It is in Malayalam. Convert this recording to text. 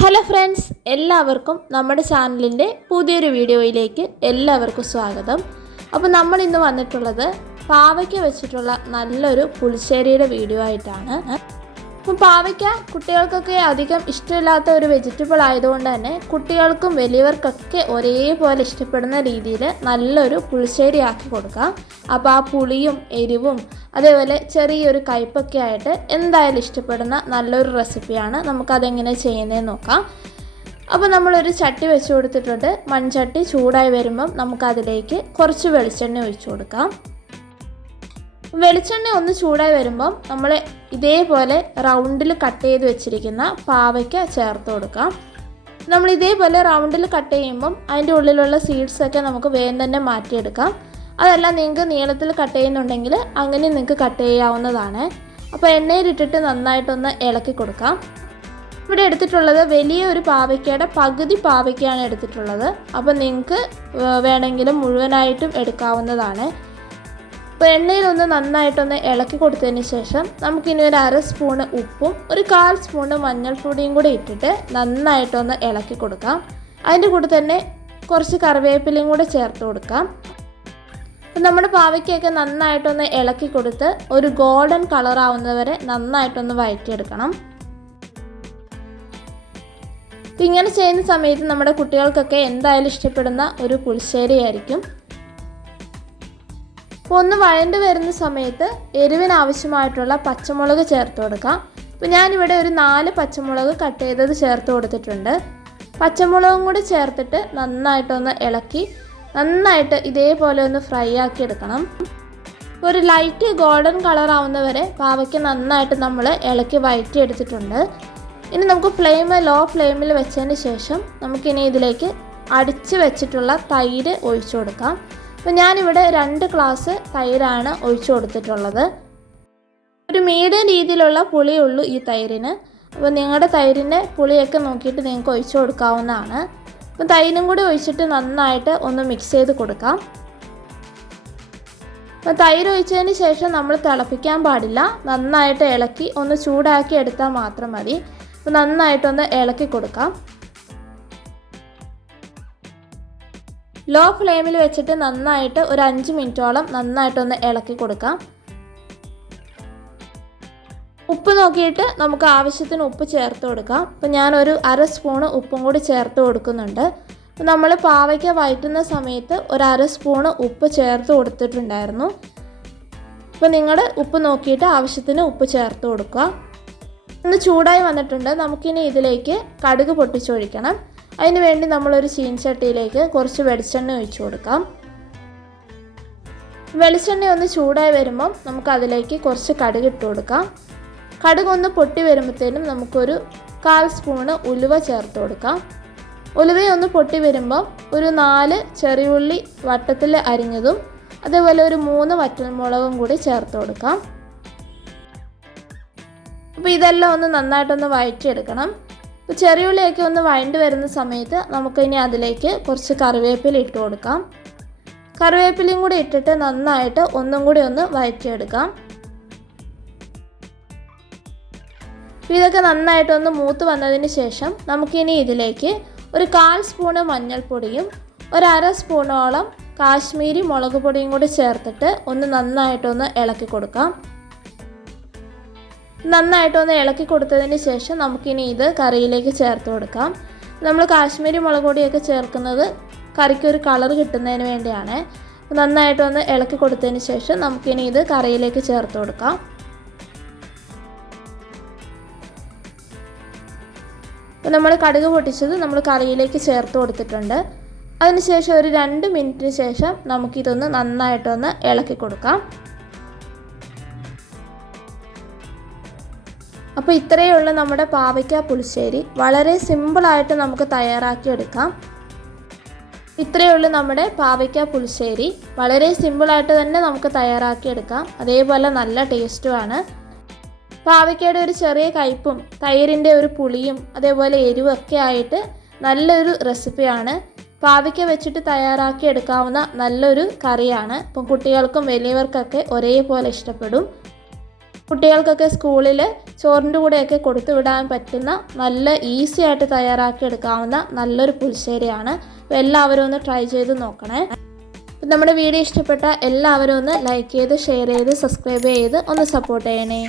ഹലോ ഫ്രണ്ട്സ് എല്ലാവർക്കും നമ്മുടെ ചാനലിന്റെ പുതിയൊരു വീഡിയോയിലേക്ക് എല്ലാവർക്കും സ്വാഗതം. അപ്പോൾ നമ്മൾ ഇന്ന് വന്നിട്ടുള്ളത് പാവയ്ക്ക് വെച്ചിട്ടുള്ള നല്ലൊരു പുളിശ്ശേരിയുടെ വീഡിയോ ആയിട്ടാണ്. അപ്പം പാവയ്ക്ക കുട്ടികൾക്കൊക്കെ അധികം ഇഷ്ടമില്ലാത്ത ഒരു വെജിറ്റബിൾ ആയതുകൊണ്ട് തന്നെ കുട്ടികൾക്കും വലിയവർക്കൊക്കെ ഒരേപോലെ ഇഷ്ടപ്പെടുന്ന രീതിയിൽ നല്ലൊരു പുളിശ്ശേരി ആക്കി കൊടുക്കാം അപ്പോൾ ആ പുളിയും എരിവും അതേപോലെ ചെറിയൊരു കയ്പൊക്കെ ആയിട്ട് എന്തായാലും ഇഷ്ടപ്പെടുന്ന നല്ലൊരു റെസിപ്പിയാണ് നമുക്കതെങ്ങനെ ചെയ്യുന്നതെന്ന് നോക്കാം. അപ്പോൾ നമ്മളൊരു ചട്ടി വെച്ച് കൊടുത്തിട്ടുണ്ട്. മൺചട്ടി ചൂടായി വരുമ്പം നമുക്കതിലേക്ക് കുറച്ച് വെളിച്ചെണ്ണ ഒഴിച്ചു കൊടുക്കാം. വെളിച്ചെണ്ണ ഒന്ന് ചൂടായി വരുമ്പം നമ്മൾ ഇതേപോലെ റൗണ്ടിൽ കട്ട് ചെയ്ത് വെച്ചിരിക്കുന്ന പാവയ്ക്ക ചേർത്ത് കൊടുക്കാം. നമ്മൾ ഇതേപോലെ റൗണ്ടിൽ കട്ട് ചെയ്യുമ്പം അതിന്റെ ഉള്ളിലുള്ള സീഡ്സ് ഒക്കെ നമുക്ക് വേഗം തന്നെ മാറ്റിയെടുക്കാം. അതല്ല നിങ്ങൾക്ക് നീളത്തിൽ കട്ട് ചെയ്യുന്നുണ്ടെങ്കിൽ അങ്ങനെ നിങ്ങൾക്ക് കട്ട് ചെയ്യാവുന്നതാണ്. അപ്പോൾ എണ്ണയിലിട്ടിട്ട് നന്നായിട്ടൊന്ന് ഇളക്കി കൊടുക്കാം. ഇവിടെ എടുത്തിട്ടുള്ളത് വലിയ ഒരു പാവയ്ക്കയുടെ പകുതി പാവയ്ക്കയാണ് എടുത്തിട്ടുള്ളത്. അപ്പോൾ നിങ്ങൾക്ക് വേണമെങ്കിലും മുഴുവനായിട്ടും എടുക്കാവുന്നതാണ്. അപ്പോൾ എണ്ണയിലൊന്ന് നന്നായിട്ടൊന്ന് ഇളക്കി കൊടുത്തതിന് ശേഷം നമുക്കിനി ഒരു അര സ്പൂണ് ഉപ്പും ഒരു കാൽ സ്പൂണ് മഞ്ഞൾപ്പൊടിയും കൂടി ഇട്ടിട്ട് നന്നായിട്ടൊന്ന് ഇളക്കി കൊടുക്കാം. അതിന്റെ കൂടെ തന്നെ കുറച്ച് കറിവേപ്പിലയും കൂടെ ചേർത്ത് കൊടുക്കാം. നമ്മുടെ പാവയ്ക്കൊക്കെ നന്നായിട്ടൊന്ന് ഇളക്കി കൊടുത്ത് ഒരു ഗോൾഡൻ കളർ ആവുന്നവരെ നന്നായിട്ടൊന്ന് വഴറ്റിയെടുക്കണം. ഇങ്ങനെ ചെയ്യുന്ന സമയത്ത് നമ്മുടെ കുട്ടികൾക്കൊക്കെ എന്തായാലും ഇഷ്ടപ്പെടുന്ന ഒരു പുളിശ്ശേരി ആയിരിക്കും. ഒന്ന് വഴണ്ട് വരുന്ന സമയത്ത് എരിവിന് ആവശ്യമായിട്ടുള്ള പച്ചമുളക് ചേർത്ത് കൊടുക്കാം. അപ്പോൾ ഞാനിവിടെ ഒരു നാല് പച്ചമുളക് കട്ട് ചെയ്തത് ചേർത്ത് കൊടുത്തിട്ടുണ്ട്. പച്ചമുളകും കൂടി ചേർത്തിട്ട് നന്നായിട്ടൊന്ന് ഇളക്കി നന്നായിട്ട് ഇതേപോലെ ഒന്ന് ഫ്രൈ ആക്കി എടുക്കണം. ഒരു ലൈറ്റ് ഗോൾഡൻ കളർ ആവുന്നവരെ പാവയ്ക്ക് നന്നായിട്ട് നമ്മൾ ഇളക്കി വയറ്റി എടുത്തിട്ടുണ്ട്. ഇനി നമുക്ക് ഫ്ലെയിം ലോ ഫ്ലെയിമിൽ വെച്ചതിന് ശേഷം നമുക്കിനി ഇതിലേക്ക് അടിച്ച് വെച്ചിട്ടുള്ള തൈര് ഒഴിച്ചു കൊടുക്കാം. അപ്പോൾ ഞാനിവിടെ രണ്ട് ഗ്ലാസ് തൈരാണ് ഒഴിച്ചു കൊടുത്തിട്ടുള്ളത്. ഒരു മീഡിയം രീതിയിലുള്ള പുളിയുള്ളൂ ഈ തൈരിന്. അപ്പോൾ നിങ്ങളുടെ തൈരിന്റെ പുളിയൊക്കെ നോക്കിയിട്ട് നിങ്ങൾക്ക് ഒഴിച്ചു കൊടുക്കാവുന്നതാണ്. അപ്പോൾ തൈരും കൂടി ഒഴിച്ചിട്ട് നന്നായിട്ട് ഒന്ന് മിക്സ് ചെയ്ത് കൊടുക്കാം. അപ്പോൾ തൈര് ഒഴിച്ചതിന് ശേഷം നമ്മൾ തിളപ്പിക്കാൻ പാടില്ല. നന്നായിട്ട് ഇളക്കി ഒന്ന് ചൂടാക്കി എടുത്താൽ മാത്രം മതി. അപ്പോൾ നന്നായിട്ടൊന്ന് ഇളക്കി കൊടുക്കാം. ലോ ഫ്ലെയിമിൽ വെച്ചിട്ട് നന്നായിട്ട് ഒരു അഞ്ച് മിനിറ്റോളം നന്നായിട്ടൊന്ന് ഇളക്കി കൊടുക്കാം. ഉപ്പ് നോക്കിയിട്ട് നമുക്ക് ആവശ്യത്തിന് ഉപ്പ് ചേർത്ത് കൊടുക്കാം. അപ്പോൾ ഞാനൊരു അര സ്പൂണ് ഉപ്പും കൂടി ചേർത്ത് കൊടുക്കുന്നുണ്ട്. നമ്മൾ പാവയ്ക്ക വഴറ്റുന്ന സമയത്ത് ഒരു അര സ്പൂണ് ഉപ്പ് ചേർത്ത് കൊടുത്തിട്ടുണ്ടായിരുന്നു. അപ്പോൾ നിങ്ങൾ ഉപ്പ് നോക്കിയിട്ട് ആവശ്യത്തിന് ഉപ്പ് ചേർത്ത് കൊടുക്കുക. ഒന്ന് ചൂടായി വന്നിട്ടുണ്ട്. നമുക്കിനി ഇതിലേക്ക് കടുക് പൊട്ടിച്ചൊഴിക്കണം. അതിന് വേണ്ടി നമ്മളൊരു ചീൻചട്ടിയിലേക്ക് കുറച്ച് വെളിച്ചെണ്ണ ഒഴിച്ചു കൊടുക്കാം. വെളിച്ചെണ്ണ ഒന്ന് ചൂടായി വരുമ്പം നമുക്ക് അതിലേക്ക് കുറച്ച് കടുക് ഇട്ട് കൊടുക്കാം. കടുക് ഒന്ന് പൊട്ടി വരുമ്പോഴത്തേനും നമുക്കൊരു കാൽ സ്പൂണ് ഉലുവ ചേർത്ത് കൊടുക്കാം. ഉലുവയൊന്ന് പൊട്ടി വരുമ്പം ഒരു നാല് ചെറിയുള്ളി വട്ടത്തിൽ അരിഞ്ഞതും അതേപോലെ ഒരു മൂന്ന് വറ്റൽമുളകും കൂടി ചേർത്ത് കൊടുക്കാം. അപ്പോൾ ഇതെല്ലാം ഒന്ന് നന്നായിട്ടൊന്ന് വഴറ്റിയെടുക്കണം. ഇപ്പോൾ ചെറിയുള്ളിയൊക്കെ ഒന്ന് വഴണ്ട് വരുന്ന സമയത്ത് നമുക്കിനി അതിലേക്ക് കുറച്ച് കറിവേപ്പില ഇട്ട് കൊടുക്കാം. കറിവേപ്പിലയും കൂടി ഇട്ടിട്ട് നന്നായിട്ട് ഒന്നും കൂടി ഒന്ന് വഴറ്റിയെടുക്കാം. ഇതൊക്കെ നന്നായിട്ടൊന്ന് മൂത്ത് വന്നതിന് ശേഷം നമുക്കിനി ഇതിലേക്ക് ഒരു കാൽ സ്പൂണ് മഞ്ഞൾപ്പൊടിയും ഒരു അര സ്പൂണോളം കാശ്മീരി മുളക് പൊടിയും കൂടി ചേർത്തിട്ട് ഒന്ന് നന്നായിട്ടൊന്ന് ഇളക്കി കൊടുക്കാം. നന്നായിട്ടൊന്ന് ഇളക്കി കൊടുത്തതിന് ശേഷം നമുക്കിനി ഇത് കറിയിലേക്ക് ചേർത്ത് കൊടുക്കാം. നമ്മൾ കാശ്മീരി മുളക് പൊടിയൊക്കെ ചേർക്കുന്നത് കറിക്കൊരു കളർ കിട്ടുന്നതിന് വേണ്ടിയാണ്. നന്നായിട്ടൊന്ന് ഇളക്കി കൊടുത്തതിന് ശേഷം നമുക്കിനി ഇത് കറിയിലേക്ക് ചേർത്ത് കൊടുക്കാം. അപ്പോൾ നമ്മൾ കടുക് പൊട്ടിച്ചത് നമ്മൾ കറിയിലേക്ക് ചേർത്ത് കൊടുത്തിട്ടുണ്ട്. അതിനുശേഷം ഒരു രണ്ട് മിനിറ്റിന് ശേഷം നമുക്കിതൊന്ന് നന്നായിട്ടൊന്ന് ഇളക്കി കൊടുക്കാം. അപ്പോൾ ഇത്രയേ ഉള്ളൂ നമ്മുടെ പാവയ്ക്ക പുളിശ്ശേരി. വളരെ സിമ്പിളായിട്ട് നമുക്ക് തയ്യാറാക്കിയെടുക്കാം ഇത്രയേ ഉള്ളൂ നമ്മുടെ പാവയ്ക്ക പുളിശ്ശേരി. വളരെ സിമ്പിളായിട്ട് തന്നെ നമുക്ക് തയ്യാറാക്കിയെടുക്കാം അതേപോലെ നല്ല ടേസ്റ്റുമാണ് പാവയ്ക്കയുടെ ഒരു ചെറിയ കയ്പും തൈരിന്റെ ഒരു പുളിയും അതേപോലെ എരിവൊക്കെ ആയിട്ട് നല്ലൊരു റെസിപ്പിയാണ് പാവയ്ക്ക വെച്ചിട്ട് തയ്യാറാക്കി എടുക്കാവുന്ന നല്ലൊരു കറിയാണ്. ഇപ്പം കുട്ടികൾക്കും വലിയവർക്കൊക്കെ ഒരേപോലെ ഇഷ്ടപ്പെടും. കുട്ടികൾക്കൊക്കെ സ്കൂളിൽ ചോറിന്റെ കൂടെയൊക്കെ കൊടുത്തു വിടാൻ പറ്റുന്ന നല്ല ഈസി ആയിട്ട് തയ്യാറാക്കി എടുക്കാവുന്ന നല്ലൊരു പുളിശ്ശേരിയാണ്. അപ്പോൾ എല്ലാവരും ഒന്ന് ട്രൈ ചെയ്ത് നോക്കണേ. അപ്പം നമ്മുടെ വീഡിയോ ഇഷ്ടപ്പെട്ട എല്ലാവരും ഒന്ന് ലൈക്ക് ചെയ്ത് ഷെയർ ചെയ്ത് സബ്സ്ക്രൈബ് ചെയ്ത് ഒന്ന് സപ്പോർട്ട് ചെയ്യണേ.